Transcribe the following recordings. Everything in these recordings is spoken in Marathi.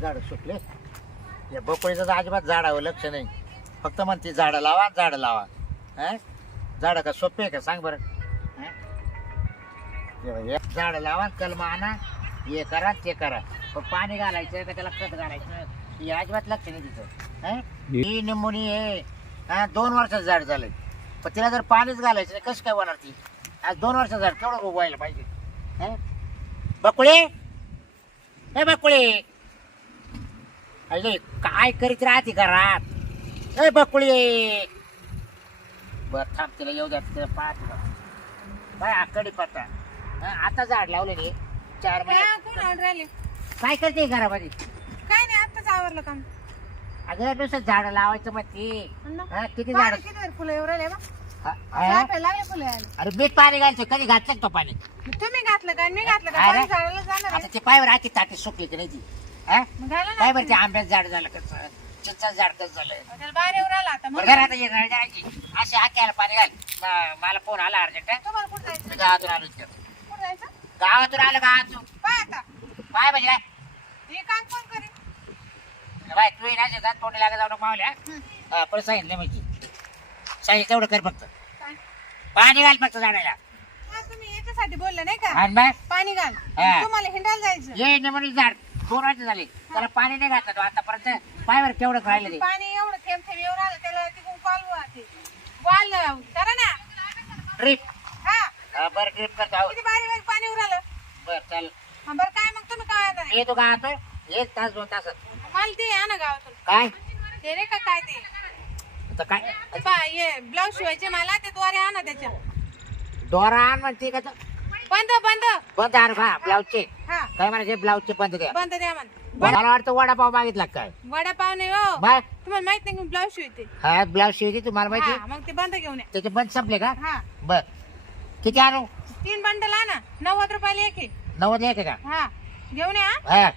झाड सुटले या बकोळीचं तर अजिबात झाडावं लक्ष नाही. फक्त म्हणते झाडं लावा झाडं लावा. झाडं का सोपे का सांग बरं. झाडं लावा कलमा आणा हे करा ते करा पण पाणी घालायचं का त्याला खत घालायचं हे अजिबात लक्ष नाही तिचं. ही निंबोनी हे 2 वर्षाचं झाड झालंय पण तिला जर पाणीच घालायचं नाही कसं काय होणार ती. आज 2 वर्षाचं झाड केवढं उगवायला पाहिजे. बकुळे हे बकुळे अरे काय करीत राहते घरात. ए बकुळे बर थांब तिला येऊ द्या तिला पाहते बाय आकडी पत्ता. आता झाड लावले रे 4 महिने. काय करते घरामध्ये. काय नाही आताच आवरलं काम. अगं नुसतं झाड लावायचं मग ती किती झाड फुलं एवढं लागले फुलं. अरे मीठ पाणी घालतो कधी घातलं का तो पाणी. तुम्ही घातलं का मी घातलं का अरे. पाणी झाडाला जाणार आता ते पायवर आखी ताटी सुकली की नाही ती. मग घाला ना. काय बरं ते आंब्याचं झाड झालं कसं चिंचाचं झाड कसं झालं. त्याला बाहेर येऊन आला आता बरं घरात ये नळ जायची अशी आख्याला पाणी घाल. मला फोन आला अर्जंट तुम्हाला कुठं जायचं गावातून आलो इतक्यात. कुठं जायचं गावातून आलं गावातून पाय आता काय म्हणजे काय हे काम कोण करेल. बाय तू येणार जात तोंडी लागा जाऊ नको मावल्या पण सांगितलं मी सांगितलं तेवढं कर फक्त काय पाणी घाल फक्त झाडाला. हा, तुम्ही याच्यासाठी बोलले नाही का आणि बस पाणी घाल हा. तुम्हाला हिंडायला जायचं. ये न म्हणून झाड 2 वर्ष झाले त्याला पाणी नाही घातलं तो आतापर्यंत पायवर केवढं राहिलं ते. पाणी एवढं थेंब थेंब येऊन आलं त्याला तिकडून कॉल करा ना. ड्रीप हा बरं ड्रीप करतो आहोत. किती बारीक बारीक पाणी उरालं. बरं चाल हा बरं काय मग तुम्ही काय येणार आहे? येतो का आता 1 तास 2 तासात. मला ते आणा गावातून काय ते रे का काय ते आता काय हे ब्लाऊज शिवायचे मला ते द्वारे आणा त्याच्या. दोरा आण म्हणते का तर बंद बंद बंद आण का ब्लाऊजचे हा काय म्हणायचे ब्लाऊजचे बंद द्या. बंद द्या म्हण. मला वाटतं वडापाव मागितला का काय. वडापाव नाही हो बाय तुम्हाला माहित नाही ब्लाऊज शिवते. हा ब्लाऊज शिवते तुम्हाला माहिती हा मग ते बंद घेऊन या. त्याचे बंद संपले का. हा बर किती आणू 3 बंडल आणा 90 रुपयाला एक आहे. 90 एक का. हा घेऊन या हा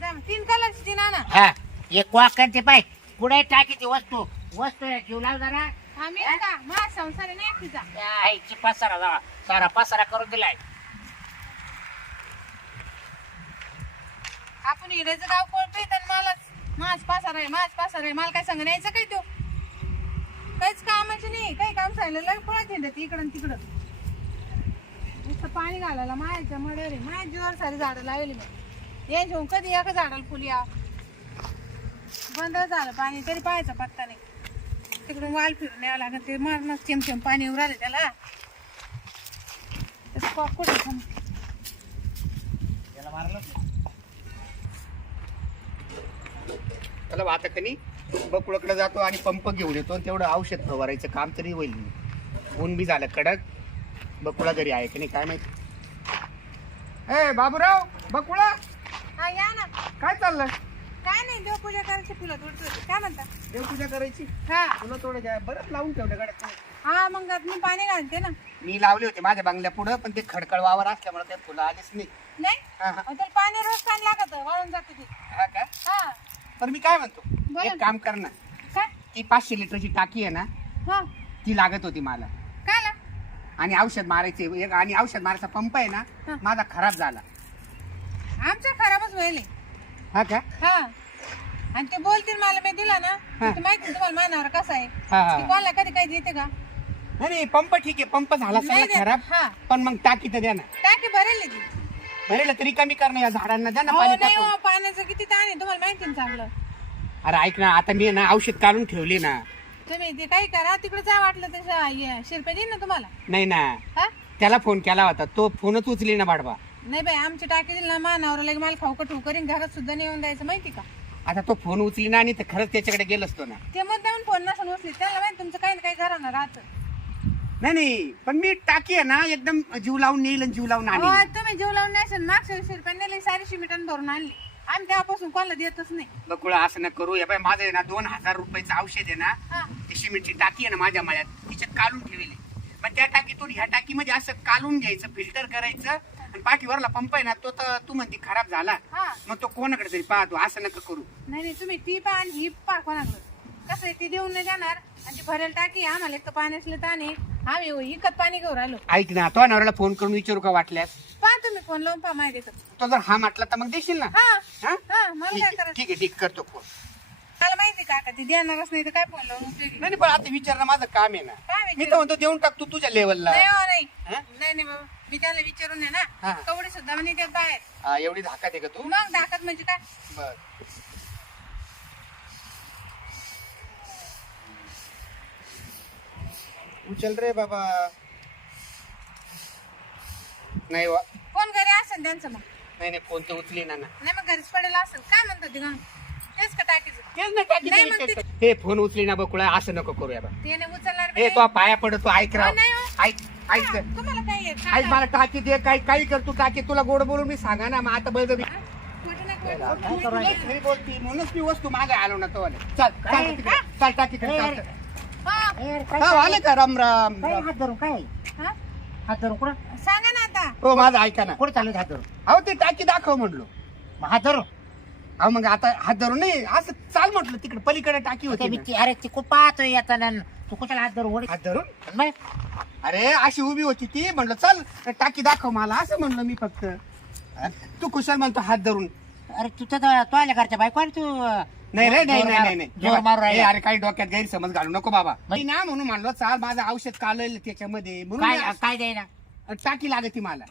जा 3 कलरची 3 आणा. हा एक वाकण ते पाय पुढे टाकी ती वस्तू वस्तू आहे जीव लाव जरा. हा मी का माझा संसार आहे नाही एकटीचा. आईची पसारा जावा सारा पसारा करून दिलाय. आपण हिरेचं गाव कोळपे तर माझ पासार आहे मला काय सांग न्यायचं काय तो काहीच कामाचं नाही काही काम सांगितलं लय पळत हिंडत इकडं तिकडं नुसतं पाणी घालायला मायाच्या मड्यावर आहे. माझ्या जीवावर सारी झाडं लावली मी ये घेऊन कधी एका झाडाला फुल या बंद झालं पाणी तरी पाहायचा पत्ता नाही. तिकडून वाल फिरून यावं लागत ते मारणच थेंब पाणी येऊन राहिलं त्याला कुठे त्याला मारलं त्याला आता कनी बकुळकडे जातो आणि पंप घेऊन येतो आणि तेवढं औषध फवारायचं काम तरी होईल. ऊन बी झालं कडक बकुळा घरी आहे की नाही काय माहिती. ए बाबूराव बकुळा हा या ना. काय चाललंय. काय नाही देवपूजा करायची फुलं तोडतो काय म्हणता. देवपूजा करायची हा तुला थोडं काय बरंच लावून ठेवलं गाड्यात. हा मग मी पाणी घालते ना. मी लावले होते माझ्या बांगल्या पुढं पण ते खडखड वावर असल्यामुळे ते फुलं आलीच नाही. नाही हा हा. त्याला पाणी रोज छान लागत वाळून जाते ते. हा का हा पण मी काय म्हणतो बोला एक ना. काम कर ना काय ती 500 लिटरची टाकी आहे ना हा ती लागत होती मला काय ला आणि औषध मारायचे आणि औषध मारायचा पंप आहे ना हा. माझा खराब झाला. आमच्या खराबच व्हायले. हा का हा आणि ते बोलतील मला मी दिला ना हा. ते माहिती तुम्हाला मानावर कसा आहे हा, हा. ती कोणाला कधी काही देते का. नाही पंप ठीक आहे पंप झाला नाही सगळा देत. खराब हा पण मग टाकी तर द्या ना. टाकी भरेल आहे ती. भरेल तरी कमी करणं या झाडांना द्या ना हो पाणी नाही टाकून. हो पाण्याचं किती ताण आहे तुम्हाला माहिती ना चांगलं. अरे ऐक ना आता मी ना औषध काढून ठेवली ना. तुम्ही ते काही करा तिकडे जा वाटलं तसं शिरपे देईन ना तुम्हाला. नाही ना हा त्याला फोन केला होता तो फोनच उचली ना बाडबा. नाही बाई आमची टाकी दिली ना मानावर लगे मला खाऊ कटू करीन घरात सुद्धा नेऊन द्यायचं माहिती का. आता तो फोन उचली ना आणि खरंच त्याच्याकडे गेलो असतो ना. ते मुद्दामून फोन नसून उचली त्याला माहिती तुमचं काही ना काही घरानं राहतं. नाही पण मी टाकी आहे ना एकदम जीव लावून नेईल आणि जीव लावून हो आणेल. तुम्ही जीव लावून नाही मागच्या शिरप्याने सारी शिमिटन भरून आणली आम्ही तेव्हापासून कोणाला देतच नाही. बकुळा असं न करू. बाय माझं आहे ना 2000 रुपयाचं औषध आहे ना हा ती सिमेंटची टाकी आहे ना माझ्या मळ्यात तिच्यात काढून ठेवली. मग त्या टाकीतून ह्या टाकीमध्ये असं काढून घ्यायचं फिल्टर करायचं आणि पाठीवरला पंप आहे ना तो तर तू म्हणते खराब झाला हा मग तो कोणाकडे तरी पाहतो असं नका करू. नाही नाही तुम्ही ती पा आणि ही पा कोणाकडं कसं आहे ती देऊन नाही देणार आणि ती भरेल टाकी आम्हाला एक तर पाणी असलं तर आणि आम्ही विकत पाणी घेऊन राहिलो. ऐक ना तो नवऱ्याला फोन करून विचारू का वाटल्यास. पहा तुम्ही फोन लावून पहा माहिती तर. तो जर हा म्हटला तर मग देशील ना? हा हा? हा मला ठीक काय आहे करायचं ठीक करतो फोन. मला माहिती का ती देणारच नाही तर काय फोन लावून उपयोगी नाही पण आता विचारणं माझं काम आहे ना. काय मी विचारू? तर म्हणतो देऊन टाक तू तुझ्या लेवलला. नाही हो नाही हा? नाही बाबा मी त्याला विचारून आहे हा. ना कवडी सुद्धा म्हणे ते बाहेर हा, एवढी धाकात आहे का तू? मग दाखत म्हणजे काय बर उचल रे बाबा. नाही वा फोन घरी असेल त्यांचं मग नाही फोन तर उचली ना. नाही मग घरीच पडेला असेल काय म्हणतात ते तेच का टाकीचं तेच ना टाकी नाही, द्यायची. मग हे फोन उचली ना बकुळा असं नको करू यार. ते नाही उचलणार हे बी तो पाया पडतो ऐक राव. नाही हो. ऐक ऐक हा, तुम्हाला काय आहे? ऐक मला टाकी दे काही कर तू टाकी तुला गोड बोलून मी सांगा ना मग आता बळजबरी. हा? खोटं नाही, खोटं काय नाही. करू राहिले? खरी बोलती म्हणूनच मी वस्तू मागे आलो ना तो चल चल टाकी ए, हा, काय आले का राम राम काय हात धरून काय हा? हात धरून कुठं सांगा ना आता हो माझं ऐका ना. कुठं चालू हात धरून अहो ते टाकी दाखव म्हणलो. मग हात धरून अहो मग आता हात धरून नाही असं चाल म्हटलं तिकडे पलीकडे टाकी ते होती मी ना. अरे ती खूप पाहतोय येताना तू कुशाला हात धरून ओढी हात धरून मग अरे अशी उभी होती ती म्हणलं चल टाकी दाखव मला असं म्हणलं मी फक्त. तू कुशाल म्हणतो हात धरून. अरे तू तर तो आल्या घरच्या बायको आणि तू नाही रे नाही नाही नाही जोर मारू ए, राहिला अरे काही डोक्यात गैरसमज घालू नको बाबा. मी ना म्हणून म्हणलो चाल माझं औषध कालवलं त्याच्यामध्ये म्हणून काय मी काय देईना टाकी लागती मला.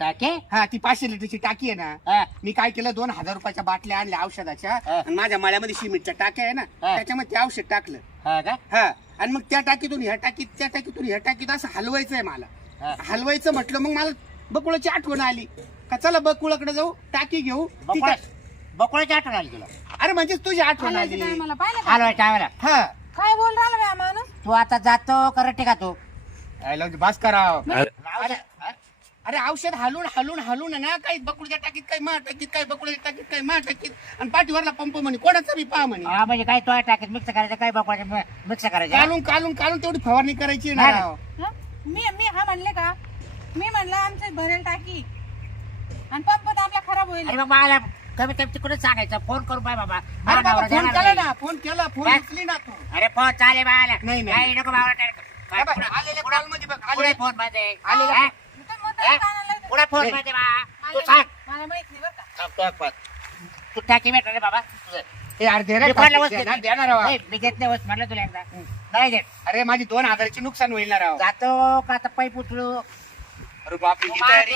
टाके हा ती 500 लिटरची टाकी आहे ना. हा. मी काय केलं 2000 रुपयाच्या बाटल्या आणल्या औषधाच्या हा. आणि माझ्या मळ्यामध्ये सिमेंटच्या टाक्या आहे ना हा. त्याच्यामध्ये ते औषध टाकलं. हा का हा आणि मग त्या टाकीतून ह्या टाकीत त्या टाकीतून ह्या टाकीत असं हलवायचंय मला. हा. हलवायचं म्हटलं मग मला बकुळाची आठवण आली का चला बकुळाकडे जाऊ टाकी घेऊ. ती बकुळा का- बकुळाची आठवण आली तुला अरे म्हणजे तुझी आठवण आली. आलायचं मला पाहिलं का? आलोय टायमाला हा काय बोल राहिला बे हा माणूस तू आता जातो करटे का तू बास कराव. अरे अरे औषध हलून हलून हलून आहे ना काही बकुळच्या टाकीत काही मा टाकीत काही बकुळ्याच्या टाकीत काही मा टाकीत आणि पाठीवरला पंप म्हणे कोणाचा बी पहा म्हणे. हा म्हणजे काय तो टाकीत मिक्स करायचं काय बकुळाच्या मिक्स करायचं कालून कालून कालून तेवढी फवारणी करायची ना नाही. राव. हा? मी हा म्हणले का मी म्हणलं आमचं भरेल टाकी आणि पंप तर आपला खराब होईल अरे मग मला कमी कमी तिकडे सांगायचं फोन करून पाय बाबा अरे मला बाबा नवरा फोन देणार केला नाही. ना फोन केला फोन काय? उचली ना तू. अरे फोन चाले बाळा नाही, नाही. काही नको बाबा हे बघ, आलेल्या कॉलमध्ये बघ, पुढे आलेल्या- फोन मध्ये आलेलं- हा? तुम्ही मुद्दाम कानाला लावता. पुढे फोन नाही. मध्ये बा तू मला सांग मला माहित नाही बरं का थांब, तो फोन. तू टाकी भेट रे बाबा तुझं. हे अरे दे रे मी कोणाला टाकी, वस्तू देणार- देत देणार राव. नाही, मी देत नाही वस्तू म्हणलं तुला एकदा नाही देत अरे माझी 2000ची नुकसान होईल ना राव. जातो का आता पाईप उचलू अरे बापरे ही तयारी.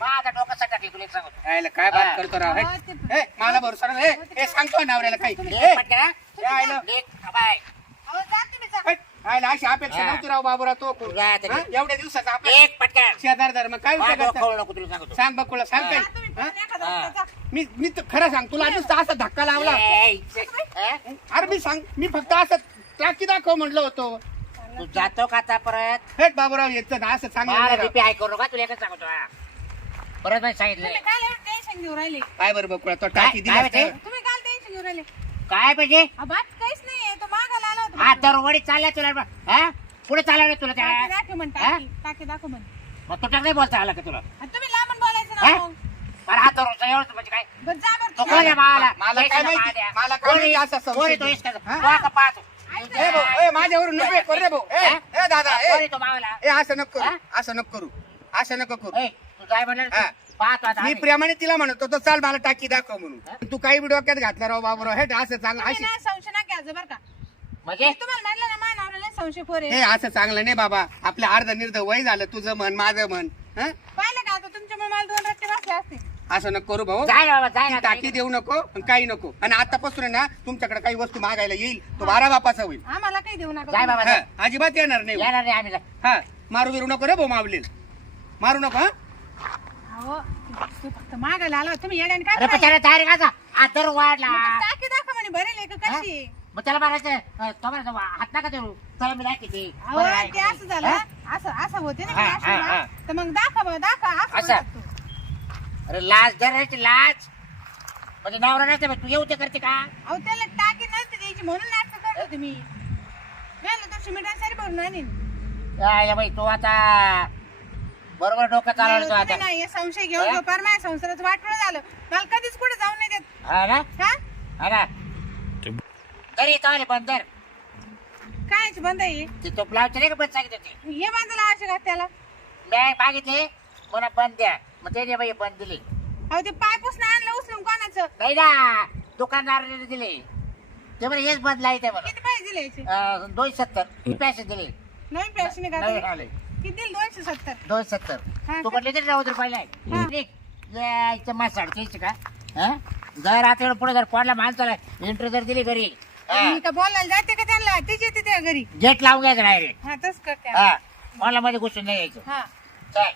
माझा डोकं सटकली तुला एक सांगतो यायला काय बात करतो राव. हो, ते- हे मला भरोसा नाही. हे सांगतो नवऱ्याला काही. लेख हे, पटकन, हा? हे आयलं. लेख, बाय. अहो जा तुम्ही जा. हे, आयला अशी अपेक्षा हा. नव्हती राव बाबूराव तो. तुझा आता हा? एवढ्या दिवसाचा आपला लेख पटकन. शेजार धर्म काय माझं उपयोग डोकं करता? खवळू नको तुला सांगतो सांग बकुळा सांग हा. काय. जा तुम्ही हा? पण एखादा हा. हप्ता जा. मी तर खरं सांग तुला नुसतं असा धक्का लावला. ए, हा? अरे मी फक्त असं टाकी दाखव म्हणलं होतो. तू जातो का आता परत हे बाबूराव येतं ना असं मला सांग. बीपी हाय करू नका तुला एकच सांगतो हा. परत मी सांगितलं तुम्ही काय एवढं टेन्शन घेऊ राहिले काय बरं बकुळा तो काय- टाकी काय दिला म्हणते? तुम्ही काय टेन्शन घेऊ राहिले काय पाहिजे बात काहीच नाहीये तो मागायला आला होता हात धरून वडी चालल्या तुला हा पुढे चालला तुला त्या टाकी दाखव म्हण हा? टाकी दाखव म्हण मग तुझ्या नाही बोलता आला का तुला आणि तुम्ही लांबून बोलायचं हा? ना मग. मला हात धरून एवढं म्हणजे काय बरं जा बरं तो तुम्ही. कोण आहे मला मला काय माहिती? मला काय माहिती असा संशय कोण आहे तो आहे? इसका हा? तो आता पाहतो ए भाऊ ए माझ्यावरून नको करू रे भाऊ. ए ए दादा कोण आहे ए तो मावाला ए असं नको हा? करू असं नको करू असं नको करू. ए तू जाय म्हणलं हा. पाहतो आता मी आम्ही. प्रेमाने तिला म्हणतो तो चाल मला टाकी दाखव म्हणून. तू काही बी डोक्यात घातला राव बाबूराव. हे असं चांगलं तुम्ही अशी ना संशय ना घ्यायचं बरं का म्हणजे मी तुम्हाला म्हणलं ना माझ्या नवऱ्याला संशय खोर हे आहे असं चांगलं नाही बाबा. आपल्या अर्ध निर्ध वय झालं तुझं म्हण माझं म्हण. हं? पाहिलं का आता तुमच्यामुळे मला 2 रट्टे बसले असते असं नको करू भाऊ. जाय ना बाबा जाय ना टाकी देऊ नको आणि काही नको. आणि आतापासून आहे ना तुमच्याकडे काही वस्तू मागायला येईल तो 12 बापाचा होईल. आम्हाला काही देऊ नका जाय बाबा हा, अजिबात येणार नाही. येणार नाही आम्ही हा मारू बिरू नको रे भाऊ मावलील. मारू नको. हा अहो तू फक्त मागायला आला होता. तुम्ही येड्याने काय अरे पण करायला? त्याला डायरेक्ट असा हात धरून वाढला टाकी दाखव म्हणे भरेल आहे का कशी आहे? मग त्याला म्हणायचं तो म्हणायचं हात नका धरू चला मी दाखवते अहो बरं आहे ते का असं झालं हा? असं होते ना हा, मी हा, अशी ना. हा. तर मग दाखव असं असं? म्हणतात तू. अरे लाज धरायची लाज म्हणजे नवरा नसते तू येऊ ते करते का अहो त्याला टाकी नसते द्यायची म्हणून नाटक करत होते मी म्हणलं तो सिमेंट सारी भरून आणीन या बाई तू आता बरोबर डोकं चालवलं तू तुम्ही आता नाही हे संशय घेऊन हा? पार माझ्या संसाराचं वाटवं झालं मला कधीच कुठे जाऊन नाही देत हा ना हा हा ना तरी चालेल बंदर कायच बंद आहे ते तो ब्लाउज नाही का बंद सांगितलं ते हे बांधायला आवश्यक आहे त्याला बॅग मागितली मला बंद द्या मग त्याने बाई बंद दिली. अहो ते पाय पुसणं आणलं उचलून कोणाचं? नाही ना दुकानदाराने दिले. ते म्हणे हेच बंद लाईत आहे म्हणून. किती पैसे दिले याचे? 270 पैसे दिले. नवीन पैसे नाही का नवीन दिले? आले किती दिले? 270. 270. हा तू का? म्हटले तरी 90 रुपयाला हा. आहे. यायचं माझ 350 का हा? जर आता पुढे जर कोणाला माणसाला एंट्री जर दिली घरी मी का बोलायला जाते का त्यांना? तेच येते त्या घरी. गेट लावून घ्यायचं नाही रे. हा तस करते. हा मला मध्ये घुसून नाही यायचं. हा चल